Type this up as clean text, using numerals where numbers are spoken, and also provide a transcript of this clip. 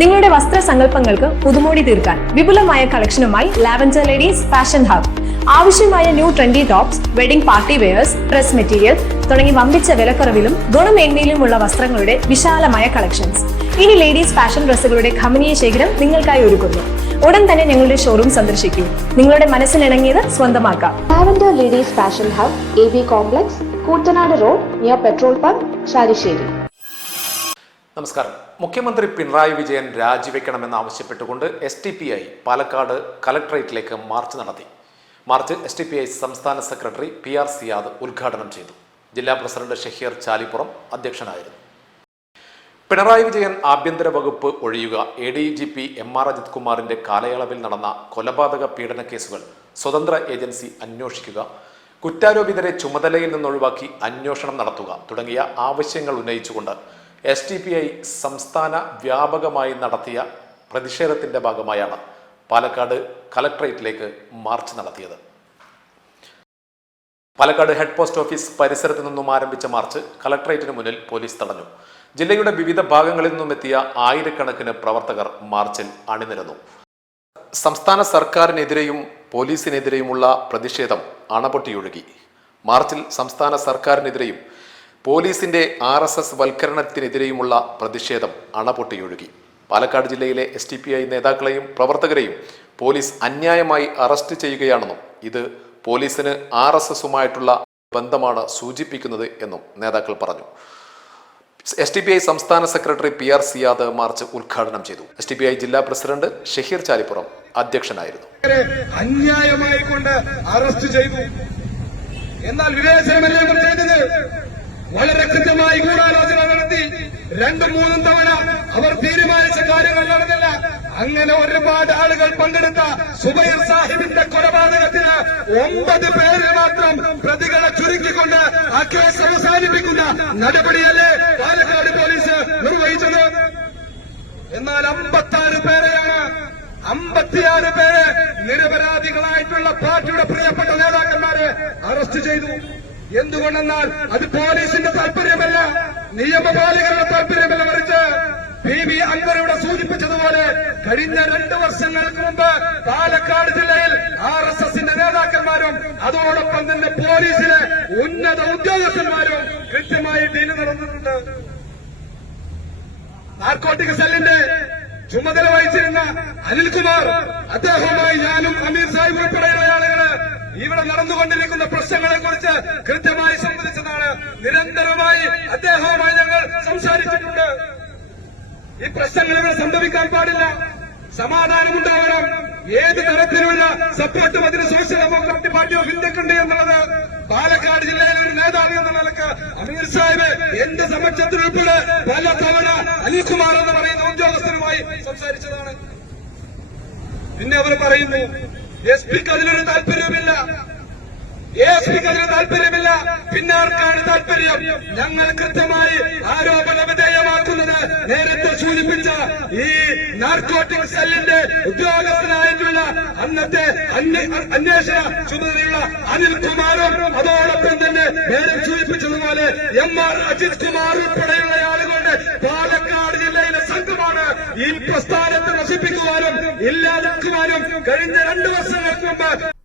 നിങ്ങളുടെ വസ്ത്ര സങ്കല്പങ്ങൾക്ക് പുതുമോടി തീർക്കാൻ വിപുലമായ കളക്ഷനുമായി ലാവൻഡർ ലേഡീസ് ഫാഷൻ ഹബ്. ആവശ്യമായ new trendy tops, wedding party wears, dress material തുടങ്ങി വമ്പിച്ച വിലക്കുറവിലും ഗുണമേന്മയിലുമുള്ള വസ്ത്രങ്ങളുടെ വിശാലമായ കളക്ഷൻസ്. ഇനി ലേഡീസ് ഫാഷൻ ഡ്രസ്സുകളുടെ ഖമനീയ ശേഖരം നിങ്ങൾക്കായി ഒരുക്കുന്നു. ഉടൻ തന്നെ ഞങ്ങളുടെ ഷോറൂം സന്ദർശിക്കൂ. നിങ്ങളുടെ മനസ്സിനിണങ്ങിയത് സ്വന്തമാക്കാം. Lavender ladies fashion hub, AB complex, Koottanad road, near petrol pump, Shalissery. നമസ്കാരം. മുഖ്യമന്ത്രി പിണറായി വിജയൻ രാജിവെക്കണമെന്നാവശ്യപ്പെട്ടുകൊണ്ട് STPI പാലക്കാട് കലക്ടറേറ്റിലേക്ക് മാർച്ച് നടത്തി. മാർച്ച് STPI സംസ്ഥാന സെക്രട്ടറി PR സിയാദ് ഉദ്ഘാടനം ചെയ്തു. ജില്ലാ പ്രസിഡന്റ് ഷഹീർ ചാലിപ്പുറം അധ്യക്ഷനായിരുന്നു. പിണറായി വിജയൻ ആഭ്യന്തര വകുപ്പ് ഒഴിയുക, ADGP MR അജിത് കുമാറിന്റെ കാലയളവിൽ നടന്ന കൊലപാതക പീഡന കേസുകൾ സ്വതന്ത്ര ഏജൻസി അന്വേഷിക്കുക, കുറ്റാരോപിതരെ ചുമതലയിൽ നിന്നൊഴിവാക്കി അന്വേഷണം നടത്തുക തുടങ്ങിയ ആവശ്യങ്ങൾ ഉന്നയിച്ചുകൊണ്ട് STPI സംസ്ഥാന വ്യാപകമായി നടത്തിയ പ്രതിഷേധത്തിന്റെ ഭാഗമായാണ് പാലക്കാട് കലക്ടറേറ്റിലേക്ക് മാർച്ച് നടത്തിയത്. പാലക്കാട് ഹെഡ് പോസ്റ്റ് ഓഫീസ് പരിസരത്ത് നിന്നും ആരംഭിച്ച മാർച്ച് കലക്ടറേറ്റിന് മുന്നിൽ പോലീസ് തടഞ്ഞു. ജില്ലയുടെ വിവിധ ഭാഗങ്ങളിൽ നിന്നും എത്തിയ ആയിരക്കണക്കിന് പ്രവർത്തകർ മാർച്ചിൽ അണിനിരന്നു. സംസ്ഥാന സർക്കാരിനെതിരെയും പോലീസിനെതിരെയുമുള്ള പ്രതിഷേധം അണപൊട്ടിയൊഴുകി. മാർച്ചിൽ സംസ്ഥാന സർക്കാരിനെതിരെയും പോലീസിന്റെ RSS വൽക്കരണത്തിനെതിരെയുമുള്ള പ്രതിഷേധം അണപൊട്ടിയൊഴുകി. പാലക്കാട് ജില്ലയിലെ STPI നേതാക്കളെയും പ്രവർത്തകരെയും പോലീസ് അന്യായമായി അറസ്റ്റ് ചെയ്യുകയാണെന്നും ഇത് പോലീസിന് RSSുമായിട്ടുള്ള ബന്ധമാണ് സൂചിപ്പിക്കുന്നത് എന്നും നേതാക്കൾ പറഞ്ഞു. STPI സംസ്ഥാന സെക്രട്ടറി PR സിയാദ് മാർച്ച് ഉദ്ഘാടനം ചെയ്തു. STPI ജില്ലാ പ്രസിഡന്റ് ഷഹീർ ചാലിപ്പുറം അധ്യക്ഷനായിരുന്നു. അന്യായമായി കൊണ്ട് അറസ്റ്റ് ചെയ്തു. എന്നാൽ വിവേചനമല്ലേ ചെയ്തത്? വളരെ കൃത്യമായി ഗൂഢാലോചന നടത്തി 2-3 തവണ അവർ തീരുമാനിച്ച കാര്യങ്ങൾ നടന്നില്ല. അങ്ങനെ ഒരുപാട് ആളുകൾ പങ്കെടുത്ത സുബൈർ സാഹിബിന്റെ കൊലപാതകത്തിന് 9 പേരിൽ മാത്രം പ്രതികളെ ചുരുക്കിക്കൊണ്ട് ആ കേസ് അവസാനിപ്പിക്കുന്ന നടപടിയല്ലേ പാലക്കാട് പോലീസ് നിർവഹിച്ചത്? എന്നാൽ 56 പേരെയാണ് 56 പേരെ നിരപരാധികളായിട്ടുള്ള പാർട്ടിയുടെ പ്രിയപ്പെട്ട നേതാക്കന്മാരെ അറസ്റ്റ് ചെയ്തു. എന്തുകൊണ്ടെന്നാൽ അത് പോലീസിന്റെ താല്പര്യമല്ല, നിയമപാലകരുടെ താല്പര്യമല്ല, മറിച്ച് PV അൻവർ സൂചിപ്പിച്ചതുപോലെ കഴിഞ്ഞ 2 വർഷങ്ങൾക്ക് മുമ്പ് പാലക്കാട് ജില്ലയിൽ RSSന്റെ നേതാക്കന്മാരും അതോടൊപ്പം തന്നെ പോലീസിലെ ഉന്നത ഉദ്യോഗസ്ഥന്മാരും കൃത്യമായി ഡീൽ നടന്നിട്ടുണ്ട്. നാർക്കോട്ടിക് സെല്ലിന്റെ ചുമതല വഹിച്ചിരുന്ന അനിൽകുമാർ, അദ്ദേഹവുമായി ഞാനും അമീർ സാഹിബ് ഉൾപ്പെടെയുള്ള ആളുകള് ഇവിടെ നടന്നുകൊണ്ടിരിക്കുന്ന പ്രശ്നങ്ങളെ കുറിച്ച് കൃത്യമായി സംബന്ധിച്ചതാണ്. നിരന്തരമായി അദ്ദേഹവുമായി ഞങ്ങൾ സംസാരിച്ചിട്ടുണ്ട്. ഈ പ്രശ്നങ്ങൾ ഇവിടെ സംഭവിക്കാൻ പാടില്ല, സമാധാനമുണ്ടാവണം. ഏത് തരത്തിലുള്ള സപ്പോർട്ടും അതിന് സോഷ്യൽ ഡെമോക്രാറ്റിക് പാർട്ടി ഓഫ് ഇന്ത്യക്കുണ്ട് എന്നുള്ളത് പാലക്കാട് ജില്ലയിലെ ഒരു നേതാവ് എന്ന നിലക്ക് അമീർ സാഹിബ് എന്റെ സമക്ഷത്തിലുൾപ്പെടെ പല തവണ അനിൽകുമാർ എന്ന് പറയുന്ന ഉദ്യോഗസ്ഥരുമായി സംസാരിച്ചതാണ്. പിന്നെ അവർ പറയുന്നു SP-ക്ക് അതിലൊരു താല്പര്യമില്ല, ASPക്ക് അതിന് താല്പര്യമില്ല. പിന്നെ ആർക്കാണ് താല്പര്യം? ഞങ്ങൾ കൃത്യമായി ആരോപണ വിധേയമാക്കുന്നത് നേരത്തെ സൂചിപ്പിച്ച ഈ നാർക്കോട്ടിക് സെല്ലിന്റെ ഉദ്യോഗസ്ഥനായിട്ടുള്ള അന്നത്തെ അന്വേഷണ ചുമതലയുള്ള അനിൽകുമാറും അതോടൊപ്പം തന്നെ നേരെ സൂചിപ്പിച്ചതുപോലെ MR അജിത് കുമാർ ഉൾപ്പെടെയുള്ള ആളുകളുടെ പാലക്കാട് ജില്ലയിലെ സംഘമാണ് ഈ പ്രസ്ഥാനത്തെ നശിപ്പിക്കുവാനും ഇല്ലാതാക്കുവാനും കഴിഞ്ഞ 2 വർഷങ്ങൾക്ക് മുമ്പ്